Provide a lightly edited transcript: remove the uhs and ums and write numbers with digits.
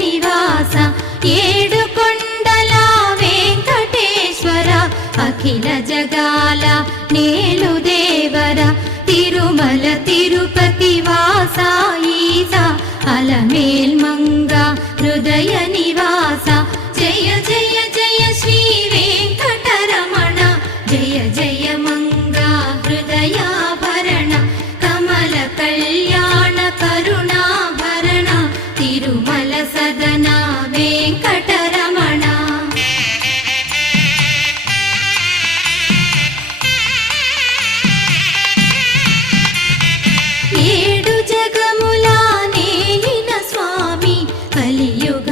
నివాస ఏడు కొండల వెంకటేశ్వర అఖిల జగాల నేలు దేవర తిరుమల తిరుపతి వాస ఈస అలమేల్ మంగ హృదయ నివాస జయ జయ జయ శ్రీ వెంకటరమణ జయ జయ మంగ హృదయాభరణ కమల కళ్యాణ కరుణాభరణ తిరుమల సదన వెంకటరమణ ఏడు జగముల నేలిన స్వామి కలియుగ